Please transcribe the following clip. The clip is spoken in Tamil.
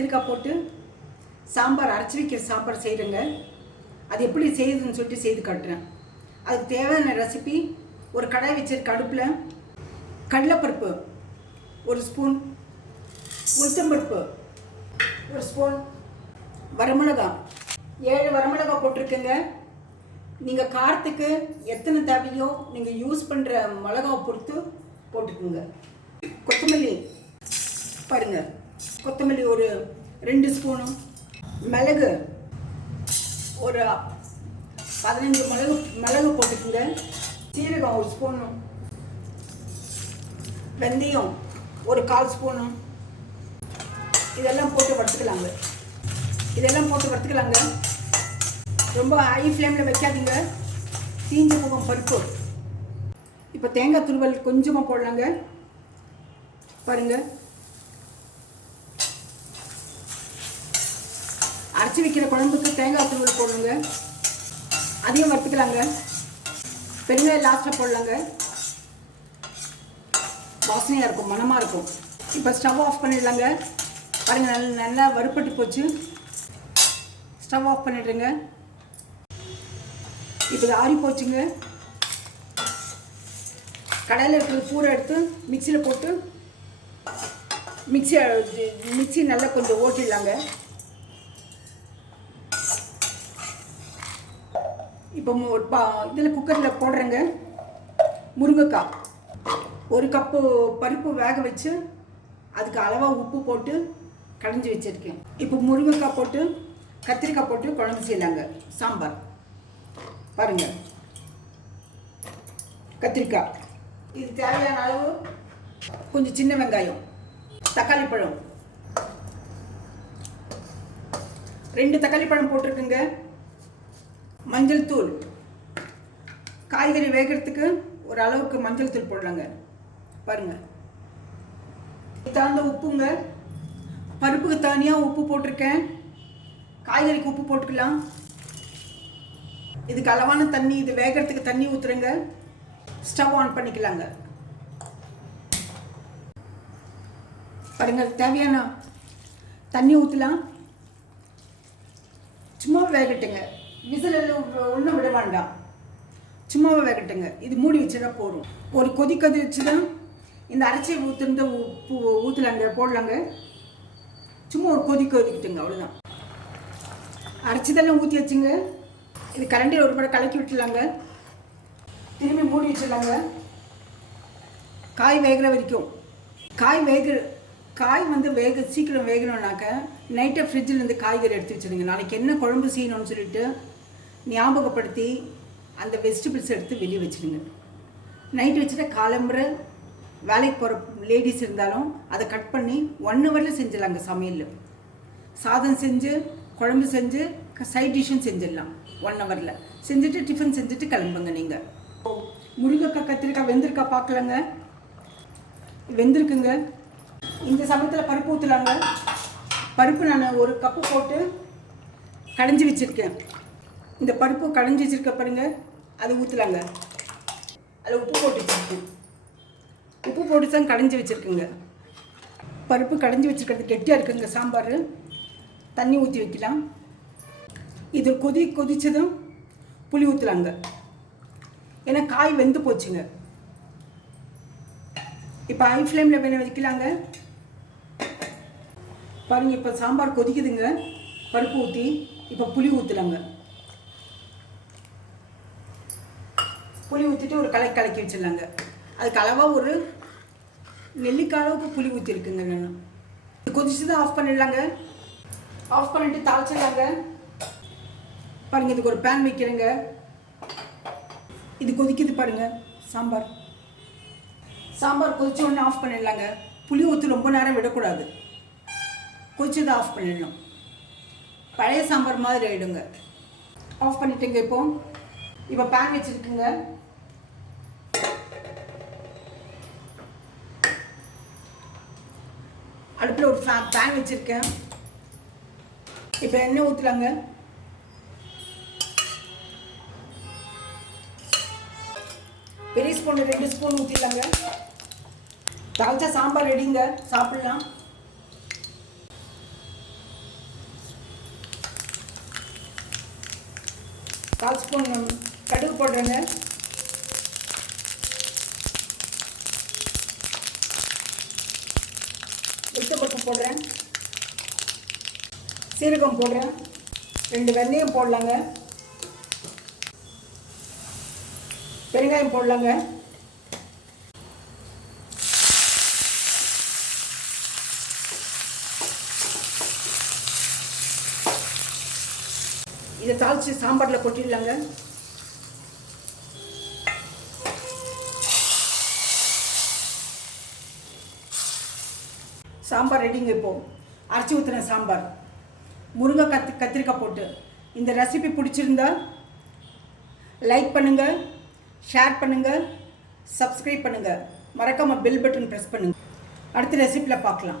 கத்திரிக்காய் போட்டு சாம்பார் அரைச்சி வைக்கிற சாம்பார் செய்கிறேங்க. அது எப்படி செய்யுதுன்னு சொல்லிட்டு செய்து காட்டுறேன். அதுக்கு தேவையான ரெசிபி, ஒரு கடாய் வச்சிருக்க அடுப்பில் கடலைப்பருப்பு 1 ஸ்பூன், உளுத்தம்பருப்பு 1 ஸ்பூன், வரமிளகாய் 7 வரமிளகாய் போட்டிருக்கேங்க. நீங்கள் காரத்துக்கு எத்தனை தேவையோ நீங்கள் யூஸ் பண்ணுற மிளகாவை பொறுத்து போட்டுக்குங்க. கொத்தமல்லி பாருங்கள், கொத்தமல்லி ஒரு 2 ஸ்பூனும், மிளகு ஒரு 15 மிளகு போட்டுக்குங்க. சீரகம் 1 ஸ்பூனும், வெந்தயம் ஒரு 1/4 ஸ்பூனும். இதெல்லாம் போட்டு வறுத்துக்கலாங்க. ரொம்ப ஹை ஃப்ளேமில் வைக்காதீங்க, தீஞ்சு போகும் பருப்பு. இப்போ தேங்காய் துருவல் கொஞ்சமாக போடலாங்க. பாருங்கள், அரைச்சி வைக்கிற குழம்புக்கு தேங்காய் துருவல் போடணுங்க. அதையும் வறுத்துக்கலாங்க. பெருங்காயம் லாஸ்ட்டில் போடலாங்க, வாசனையாக இருக்கும், மணமாக இருக்கும். இப்போ ஸ்டவ் ஆஃப் பண்ணிடலாங்க. பாருங்கள், நல்லா வறுப்பட்டு போச்சு. ஸ்டவ் ஆஃப் பண்ணிடுறேங்க. இப்போ ஆறி போச்சுங்க. கடையில் இருக்கிறது பூரா எடுத்து மிக்சியில் போட்டு மிக்சி நல்லா கொஞ்சம் ஓட்டிடலாங்க. இப்போ இதில் குக்கரில் போடுறேங்க. முருங்கைக்காய் 1 கப்பு பருப்பு வேக வச்சு அதுக்கு அளவாக உப்பு போட்டு கடைஞ்சி வச்சுருக்கேன். இப்போ முருங்கைக்காய் போட்டு கத்திரிக்காய் போட்டு குழம்பு செய்யலாங்க, சாம்பார். பாருங்கள், கத்திரிக்காய், இது தேவையான அளவு கொஞ்சம் சின்ன வெங்காயம், தக்காளி பழம் 2 தக்காளி பழம் போட்டிருக்குங்க. மஞ்சள் தூள், காய்கறி வேகிறதுக்கு ஒரு அளவுக்கு மஞ்சள் தூள் போடலாங்க. பாருங்கள், தகுந்த உப்புங்க. பருப்புக்கு தனியாக உப்பு போட்டிருக்கேன், காய்கறிக்கு உப்பு போட்டுக்கலாம். இதுக்கு அளவான தண்ணி, இது வேகிறதுக்கு தண்ணி ஊற்றுறேங்க. ஸ்டவ் ஆன் பண்ணிக்கலாங்க. பாருங்கள், தேவையான தண்ணி ஊற்றலாம். சும்மா வேகட்டுங்க, விசில் ஒன்றும் விட வேண்டாம், சும்மாவே வேகட்டுங்க. இது மூடி வச்சுட்டா போதும். ஒரு கொதி வச்சு தான் இந்த அரைச்சி ஊற்றுந்த உப்பு ஊற்றலாங்க, போடலாங்க. சும்மா ஒரு கொதிக்கட்டுங்க, அவ்வளோதான். அரைச்சதெல்லாம் ஊற்றி வச்சுங்க. இது கரண்டியில் ஒரு முறை கலக்கி விட்டுலாங்க. திரும்பி மூடி வச்சிடலாங்க. காய் வேகிற வரைக்கும். காய் சீக்கிரம் வேகணும்னாக்க நைட்டை ஃப்ரிட்ஜிலேருந்து காய்கறி எடுத்து வச்சுருங்க. நாளைக்கு என்ன குழம்பு செய்யணும்னு சொல்லிட்டு ஞாபகப்படுத்தி அந்த வெஜிடபிள்ஸ் எடுத்து வெளியே வச்சுருங்க. நைட்டு வச்சுட்டா காலம்புற வேலைக்கு போகிற லேடிஸ் இருந்தாலும் அதை கட் பண்ணி 1 ஹவரில் செஞ்சிடலாங்க. சமையல் சாதம் செஞ்சு, குழம்பு செஞ்சு, சைட் டிஷ்ஷும் செஞ்சிடலாம். 1 ஹவரில் செஞ்சுட்டு டிஃபன் செஞ்சுட்டு கிளம்புங்க. நீங்கள் முருங்கைக்காய் கத்திரிக்காய் வெந்திருக்கா பார்க்கலங்க. வெந்திருக்குங்க. இந்த சமயத்தில் பருப்பு ஊற்றலாங்க. பருப்பு நான் 1 கப்பு போட்டு கடைஞ்சி வச்சுருக்கேன். இந்த பருப்பு கடைஞ்சி வச்சுருக்க பாருங்க, அதை ஊற்றலாங்க. அதில் உப்பு போட்டு வச்சுருக்கேன். உப்பு போட்டு தான் கடைஞ்சி வச்சுருக்குங்க. பருப்பு கடைஞ்சி வச்சுருக்கிறது கெட்டியாக இருக்குங்க. சாம்பார் தண்ணி ஊற்றி வைக்கலாம். இது கொதிச்சதும் புளி ஊற்றலாங்க. ஏன்னா காய் வெந்து போச்சுங்க. இப்போ ஹை ஃப்ளேமில் வேணால் வைக்கலாங்க. பாருங்கள், இப்போ சாம்பார் கொதிக்குதுங்க. பருப்பு ஊற்றி இப்போ புளி ஊற்றலாங்க. புளி ஊற்றிட்டு ஒரு கலக்கி வச்சிடலாங்க. அதுக்கு அளவாக ஒரு நெல்லிக்காய் அளவுக்கு புளி ஊற்றிருக்குங்க. நான் கொதிச்சு தான் ஆஃப் பண்ணிடலாங்க. ஆஃப் பண்ணிவிட்டு தாளிச்சிடலாங்க. பாருங்கள், இதுக்கு ஒரு பேன் வைக்கிறேங்க. இது கொதிக்குது பாருங்கள். சாம்பார் கொதிச்ச உடனே ஆஃப் பண்ணிடலாங்க. புளி ஊற்றி ரொம்ப நேரம் விடக்கூடாது, கொதிச்சதை ஆஃப் பண்ணிடணும். பழைய சாம்பார் மாதிரி ஆகிடுங்க. ஆஃப் பண்ணிட்டேங்க. இப்போ பேன் வச்சுருக்குங்க. அடுப்பில் ஒரு பேன் வச்சுருக்கேன். இப்போ எண்ணெய் ஊற்றலாங்க. பெரிய ஸ்பூன் 2 ஸ்பூன் ஊற்றிடலாங்க. தாளிச்சா சாம்பார் ரெடிங்க, சாப்பிட்லாம். 1/4 ஸ்பூன் கடுகு போடுறேங்க. வெள்ளைப்பருப்பு போடுறேன். சீரகம் போடுறேன். 2 வெந்தயம் போடலாங்க. பெருங்காயம் போடலாங்க. இதை தாளித்து சாம்பாரில் கொட்டிடலாங்க. சாம்பார் ரெடிங்க. இப்போது அரைச்சி ஊற்றின சாம்பார் முருங்கை கத்திரிக்காய் போட்டு. இந்த ரெசிபி பிடிச்சிருந்தா லைக் பண்ணுங்கள், ஷேர் பண்ணுங்கள், சப்ஸ்கிரைப் பண்ணுங்கள், மறக்காமல் பெல் பட்டன் ப்ரெஸ் பண்ணுங்கள். அடுத்த ரெசிபியில் பார்க்கலாம்.